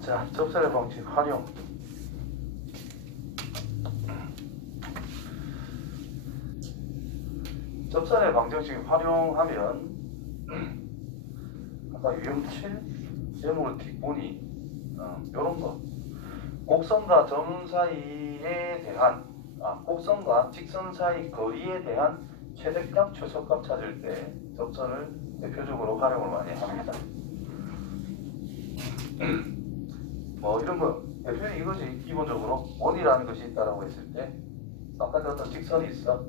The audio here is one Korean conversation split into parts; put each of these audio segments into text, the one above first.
자, 접선의 방식 활용. 접선의 방정식 활용하면 아까 유형칠 제목을 뒷보니 요런 거 곡선과 점 사이에 대한 곡선과 직선 사이 거리에 대한 최대값, 최소값 찾을 때 접선을 대표적으로 활용을 많이 합니다. 뭐 이런 거 대표는 이거지. 기본적으로 원이라는 것이 있다라고 했을 때 아까 어떤 직선이 있어.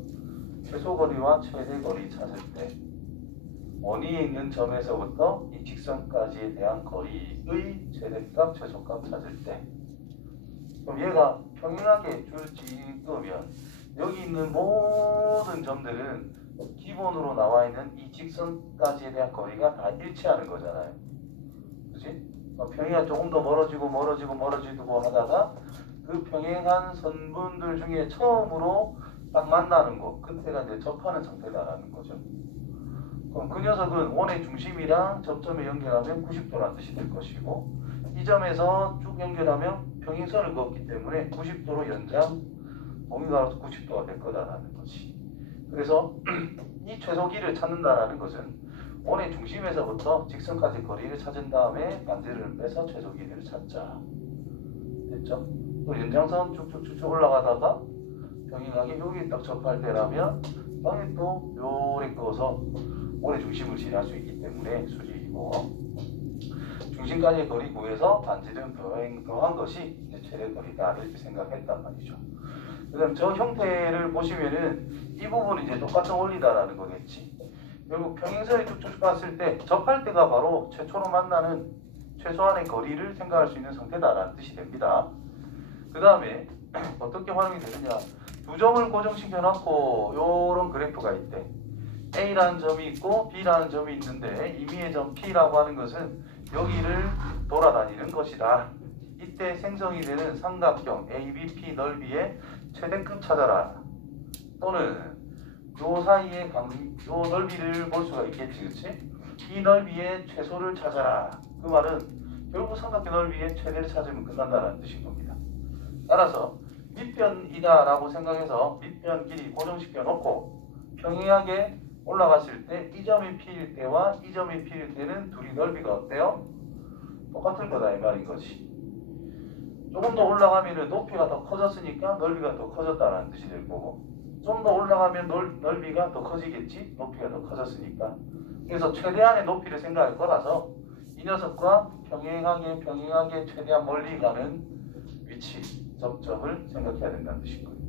최소 거리와 최대 거리 찾을 때 원이 있는 점에서부터 이 직선까지에 대한 거리의 최대값, 최소값 찾을 때 그럼 얘가 평행하게 줄 찍으면 여기 있는 모든 점들은 기본으로 나와 있는 이 직선까지에 대한 거리가 다 일치하는 거잖아요. 그치? 평행이 조금 더 멀어지고 하다가 그 평행한 선분들 중에 처음으로 딱 만나는 거, 끝에가 이제 접하는 상태다라는 거죠. 그럼 그 녀석은 원의 중심이랑 접점에 연결하면 90도라는 뜻이 될 것이고 이 점에서 쭉 연결하면 평행선을 그었기 때문에 90도로 연장 동의가로서 90도가 될 거다라는 거지. 그래서 이 최소기를 찾는다라는 것은 원의 중심에서부터 직선까지 거리를 찾은 다음에 반지를 빼서 최소기를 찾자. 됐죠? 또 연장선 쭉쭉쭉 올라가다가 평행하게 여기 딱 접할 때라면 여기 또 요래 꺼서 원의 중심을 지날 수 있기 때문에 수직이고 중심까지의 거리 구해서 반지름 더한 것이 이제 최대 거리다 이렇게 생각했단 말이죠. 그다음 저 형태를 보시면은 이 부분이 이제 똑같은 원리다라는 거겠지. 결국 평행선이 쭉쭉 갔을 때 접할 때가 바로 최초로 만나는 최소한의 거리를 생각할 수 있는 상태다라는 뜻이 됩니다. 그 다음에 어떻게 활용이 되느냐. 두 점을 고정시켜 놓고 요런 그래프가 있대. A라는 점이 있고 B라는 점이 있는데 임의의 점 P라고 하는 것은 여기를 돌아다니는 것이다. 이때 생성이 되는 삼각형 ABP 넓이의 최대값 찾아라. 또는 요 사이의 요 넓이를 볼 수가 있겠지, 그치? 이 넓이의 최소를 찾아라. 그 말은 결국 삼각형 넓이의 최대를 찾으면 끝난다는 뜻인 겁니다. 따라서 밑변이다라고 생각해서 밑변 길이 고정시켜 놓고 평행하게 올라갔을 때 이 점이 P일 때와 이 점이 P일 때는 둘이 넓이가 어때요? 똑같을 거다 이 말인 거지. 조금 더 올라가면 높이가 더 커졌으니까 넓이가 더 커졌다는 뜻이 될 거고 좀 더 올라가면 넓이가 더 커지겠지? 높이가 더 커졌으니까. 그래서 최대한의 높이를 생각할 거라서 이 녀석과 평행하게 최대한 멀리 가는 위치, 접점을 생각해야 된다는 뜻인 거예요.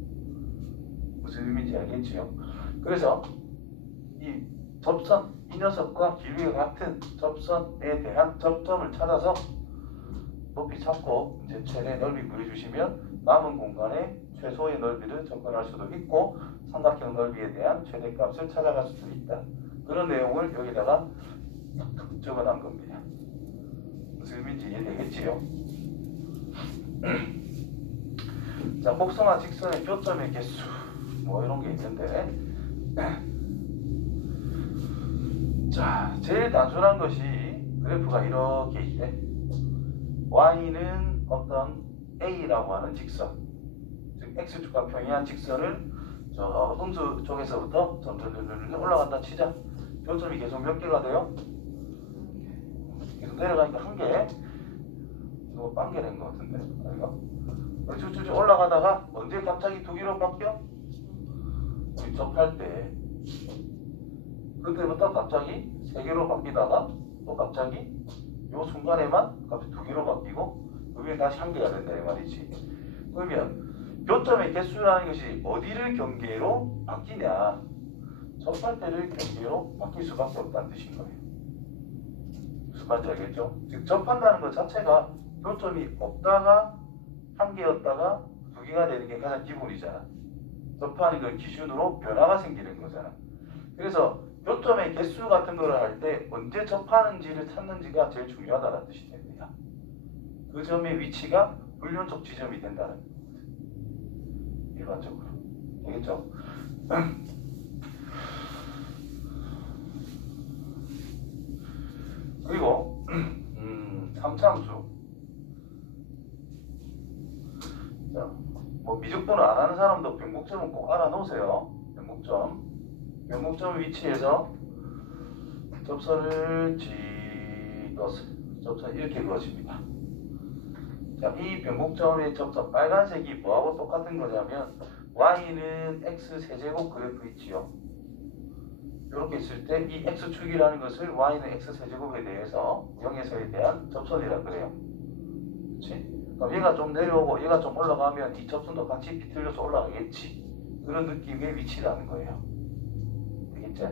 무슨 의미인지 알겠지요? 그래서 이 접선, 이 녀석과 길이가 같은 접선에 대한 접점을 찾아서 높이 찾고 이제 최대 넓이 구해주시면 남은 공간에 최소의 넓이를 접근할 수도 있고 삼각형 넓이에 대한 최대값을 찾아갈 수도 있다. 그런 내용을 여기다가 적어놓은 겁니다. 무슨 의미인지 이해되겠지요? 자, 곡선과 직선의 교점의 개수 뭐 이런 게 있는데 자, 제일 단순한 것이 그래프가 이렇게 있대. Y는 어떤 A라고 하는 직선, 즉 X축과 평행한 직선을 저 음수 쪽에서부터 점점 올라간다 치자. 교점이 계속 몇 개가 돼요? 계속 내려가니까 한 개. 이거 빵개 된 것 같은데. 이거 쭉쭉쭉 올라가다가 언제 갑자기 두 개로 바뀌어? 우리 접할 때 그때부터 갑자기 세 개로 바뀌다가 또 갑자기 요 순간에만 갑자기 두 개로 바뀌고 그게 다시 한 개가 된다 이 말이지. 그러면 교점의 개수라는 것이 어디를 경계로 바뀌냐? 접할 때를 경계로 바뀔 수밖에 없다는 뜻인 거예요. 무슨 말인지 알겠죠? 즉 접한다는 것 자체가 교점이 없다가 한 개였다가 두 개가 되는 게 가장 기본이잖아. 접하는 걸 기준으로 변화가 생기는 거잖아. 그래서 교점의 개수 같은 거를 할 때 언제 접하는지를 찾는지가 제일 중요하다는 뜻이 됩니다. 그 점의 위치가 불연속 지점이 된다는 겁니다. 일반적으로. 되겠죠? 그리고 3차함수 공부는 안 하는 사람도 변곡점은 꼭 알아놓으세요. 변곡점 위치에서 접선을 찍어서 접선 이렇게 그어집니다. 자, 이 변곡점의 접선 빨간색이 뭐하고 똑같은 거냐면 y는 x 세제곱 그래프 있지요. 이렇게 있을 때 이 x축이라는 것을 y는 x 세제곱에 대해서 0에서에 대한 접선이라 그래요. 그렇지? 그럼 얘가 좀 내려오고 얘가 좀 올라가면 이 접선도 같이 비틀려서 올라가겠지. 그런 느낌의 위치라는 거예요. 되겠지?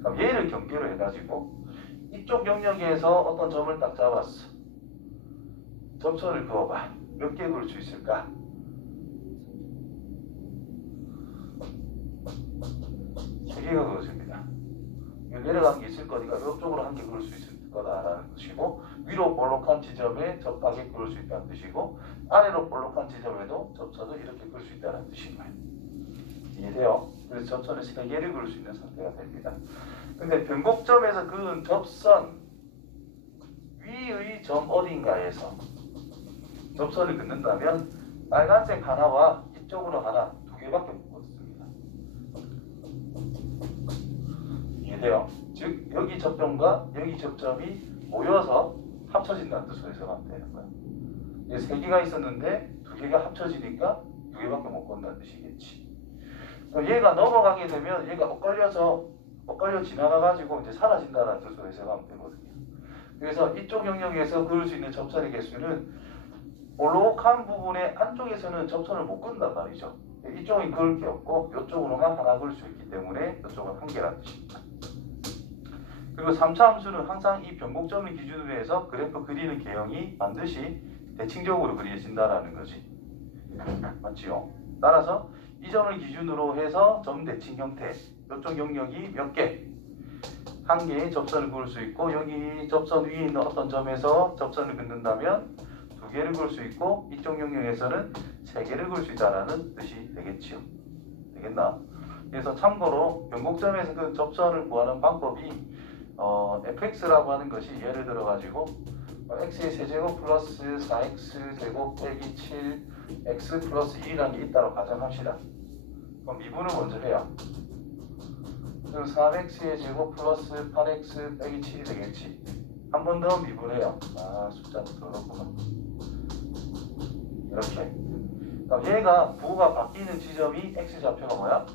그럼 얘를 경계로 해가지고 이쪽 영역에서 어떤 점을 딱 잡았어. 접선을 그어봐. 몇 개 그을 수 있을까? 세 개가 그어집니다. 내려간 게 있을 거니까 이쪽으로 한 개 그을 수 있을 거다라는 뜻이고, 위로 볼록한 지점에 접하게 그을 수 있다는 뜻이고, 아래로 볼록한 지점에도 접선을 이렇게 그을 수 있다는 뜻인 거예요. 이해돼요? 그래서 접선을 세 개를 그을 수 있는 상태가 됩니다. 근데 변곡점에서 그은 접선 위의 점 어딘가에서 접선을 긋는다면 빨간색 하나와 이쪽으로 하나 두 개밖에 못 긋습니다. 이해돼요? 즉 여기 접점과 여기 접점이 모여서 합쳐진다는 뜻으로 해석하면 되는 거야. 세 개가 있었는데 두 개가 합쳐지니까 두 개밖에 못 긋는다는 뜻이겠지. 그럼 얘가 넘어가게 되면 얘가 엇갈려 지나가가지고 이제 사라진다는 뜻으로 해석하면 되거든요. 그래서 이쪽 영역에서 그을 수 있는 접선의 개수는 볼록한 부분의 안쪽에서는 접선을 못 끈단 말이죠. 이쪽은 그을 게 없고 이쪽으로만 하나 그을 수 있기 때문에 이쪽은 한 개라는 뜻입니다. 그리고 3차 함수는 항상 이 변곡점을 기준으로 해서 그래프 그리는 개형이 반드시 대칭적으로 그려진다는 거지. 맞지요? 따라서 이 점을 기준으로 해서 점 대칭 형태, 이쪽 영역이 몇 개? 한 개의 접선을 그을 수 있고, 여기 접선 위에 있는 어떤 점에서 접선을 긋는다면 두 개를 그을 수 있고, 이쪽 영역에서는 세 개를 그을 수 있다는 뜻이 되겠지요. 되겠나? 그래서 참고로 변곡점에서 그 접선을 구하는 방법이 fx라고 하는 것이 예를 들어 가지고 x의 세제곱 플러스 4x 제곱 빼기 7 x 플러스 1이라는 게 있다고 가정합시다. 그럼 미분을 먼저 해요. 그럼 3x의 제곱 플러스 8x 빼기 7이 되겠지. 한 번 더 미분해요. 아, 숫자도 더럽구나. 이렇게. 그럼 얘가 부호가 바뀌는 지점이 x좌표가 뭐야?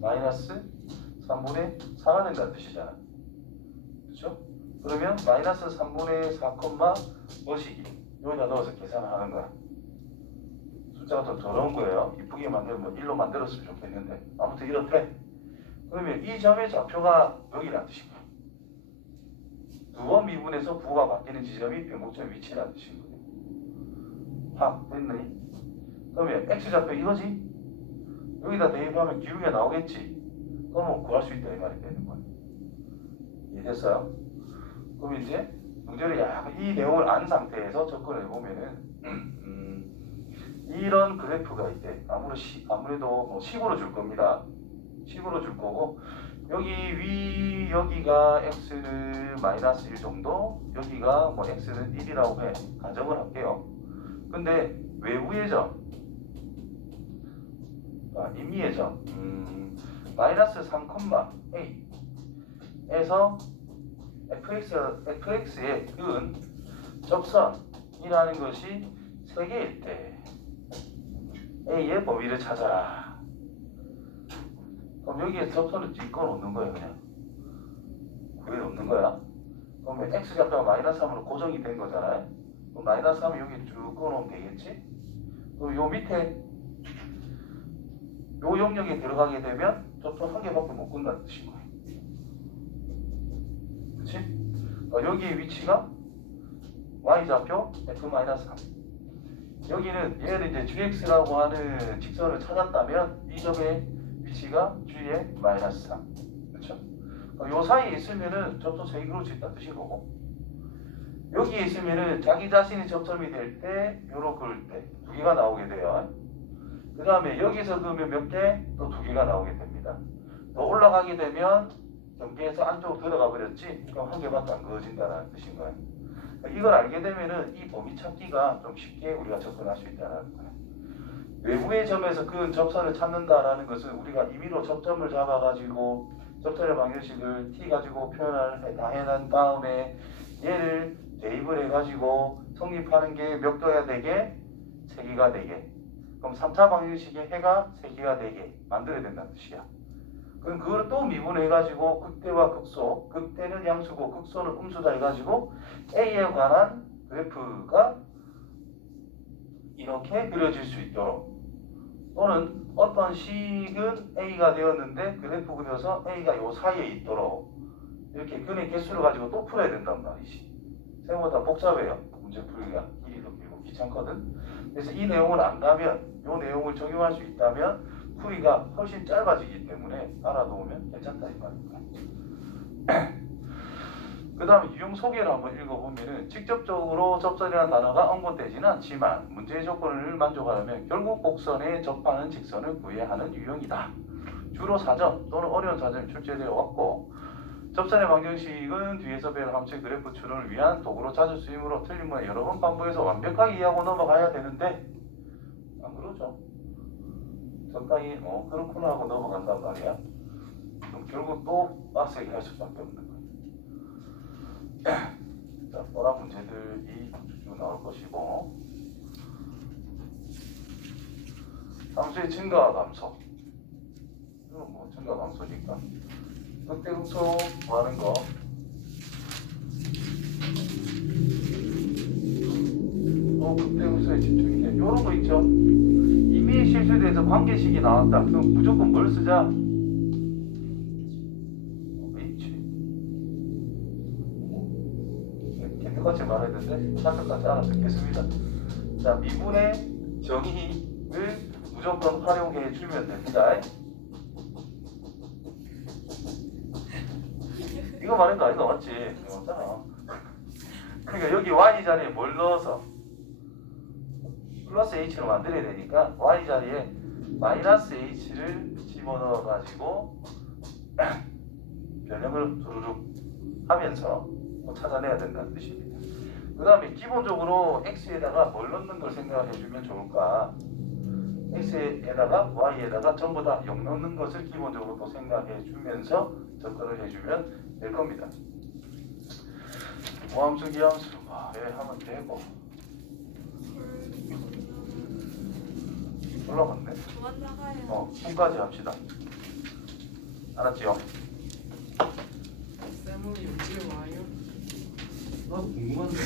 마이너스 3분의 4가 된다는 뜻이잖아. 그렇죠? 그러면 마이너스 3분의 4, 뭐시기 여기다 넣어서 계산하는 거야. 숫자가 좀 더러운 거예요. 이쁘게 만들면 1로 만들었으면 좋겠는데 아무튼 이렇대. 그러면 이 점의 좌표가 여기라는 뜻인 거야. 두 번 미분해서 부호가 바뀌는 지점이 변곡점 위치라는 뜻인 거예요. 됐니? 그러면 x좌표 이거지? 여기다 대입하면 기울기가 나오겠지? 그러면 구할 수 있다 이 말이 되는 거예요. 이해됐어요? 그럼 이제 문제를 약간 이 내용을 안 상태에서 접근해 보면은 이런 그래프가 있대. 아무래도 뭐 식으로 줄 겁니다. 식으로 줄 거고, 여기 여기가 x는 마이너스 1 정도, 여기가 뭐 x는 1이라고 해. 가정을 할게요. 근데 외부의 점, 임의의 점, 마이너스 3,a 에서 fx의 은 접선이라는 것이 3개일 때 a의 범위를 찾아라. 그럼 여기에 접선을 찍어 놓는 거예요. 그냥 구해 놓는 거야. 그러면 x좌표가 마이너스 3으로 고정이 된 거잖아요. 그럼 마이너스 3을 여기 쭉 꺼 놓으면 되겠지. 그럼 요 밑에 요 영역에 들어가게 되면 접선 한 개밖에 못 끈다는 뜻인 거예요. 그렇지? 여기의 위치가 y좌표 f-3. 여기는 얘를 이제 gx라고 하는 직선을 찾았다면 이 점의 위치가 g의 마이너스 3. 그렇죠? 요 사이에 있으면은 접선 3개 그럴 수 있다는 뜻인 거고, 여기에 있으면은 자기 자신이 접점이 될 때 요로 그을 때 2개가 나오게 돼요. 그 다음에 여기서 그으면 몇 개? 또 2개가 나오게 됩니다. 또 올라가게 되면 경계에서 안쪽으로 들어가 버렸지? 그럼 한 개밖에 안 그어진다는 뜻인 거예요. 이걸 알게 되면은 이 범위 찾기가 좀 쉽게 우리가 접근할 수 있다는 거예요. 외부의 점에서 그 접선을 찾는다라는 것은 우리가 임의로 접점을 잡아가지고 접선의 방정식을 t 가지고 표현을 다 해난 다음에 얘를 대입을 해가지고 성립하는 게 몇 도야 되게? 세기가 되게. 그럼 3차 방정식의 해가 세기가 되게 만들어야 된다는 뜻이야. 그럼 그걸 또 미분해가지고 극대와 극소, 극대는 양수고 극소는 음수다 해가지고 A에 관한 그래프가 이렇게 그려질 수 있도록, 또는 어떤 식은 A가 되었는데 그래프 그려서 A가 요 사이에 있도록 이렇게 근의 개수를 가지고 또 풀어야 된단 말이지. 생각보다 복잡해요. 문제 풀기가 길이도 길고 귀찮거든. 그래서 이 내용을 안다면, 요 내용을 적용할 수 있다면 풀이가 훨씬 짧아지기 때문에 알아두면 괜찮다 이 말입니다. 그 다음에 유형 소개를 한번 읽어보면은, 직접적으로 접선이라는 단어가 언급되지는 않지만 문제의 조건을 만족하려면 결국 곡선에 접하는 직선을 구해야 하는 유형이다. 주로 사전 또는 어려운 사전이 출제되어 왔고, 접선의 방정식은 뒤에서 배울 함수의 그래프 추론을 위한 도구로 찾을 수 있으므로 틀린 문항 여러 번 반복해서 완벽하게 이해하고 넘어가야 되는데 안 그러죠. 적당히 그렇구나 하고 넘어간단 말이야. 그럼 결국 또 빡세게 할 수밖에 없는 거야. 자, 또한 문제들이 쭉 나올 것이고, 함수의 증가와 감소. 이건 뭐 증가 감소니까. 극대극소 구하는 거. 또 극대극소에 집중이 돼. 요런 거 있죠. 이미 실수돼서 관계식이 나왔다. 그럼 무조건 뭘 쓰자? 똑같이 말해야 되는데 차트까지 알아듣겠습니다. 자, 미분의 정의를 무조건 활용해 주면 됩니다. 이거 말한 거 아닌가? 맞지? 맞잖아. 그러니까 여기 y 자리에 뭘 넣어서 플러스 h를 만들어야 되니까 y 자리에 마이너스 h를 집어넣어 가지고 변형을 두루룩 하면서 찾아내야 된다는 뜻입니다. 그 다음에 기본적으로 x에다가 뭘 넣는 걸 생각해 주면 좋을까? x에다가 y에다가 전부 다 0 넣는 것을 기본적으로 또 생각해 주면서 접근을 해주면 될 겁니다. 모함수 기함수 하면 되고. 올라갔네. 그만 나가요. 품까지 합시다. 알았지요? 쌤은 언제 와요? 나도 궁금한데.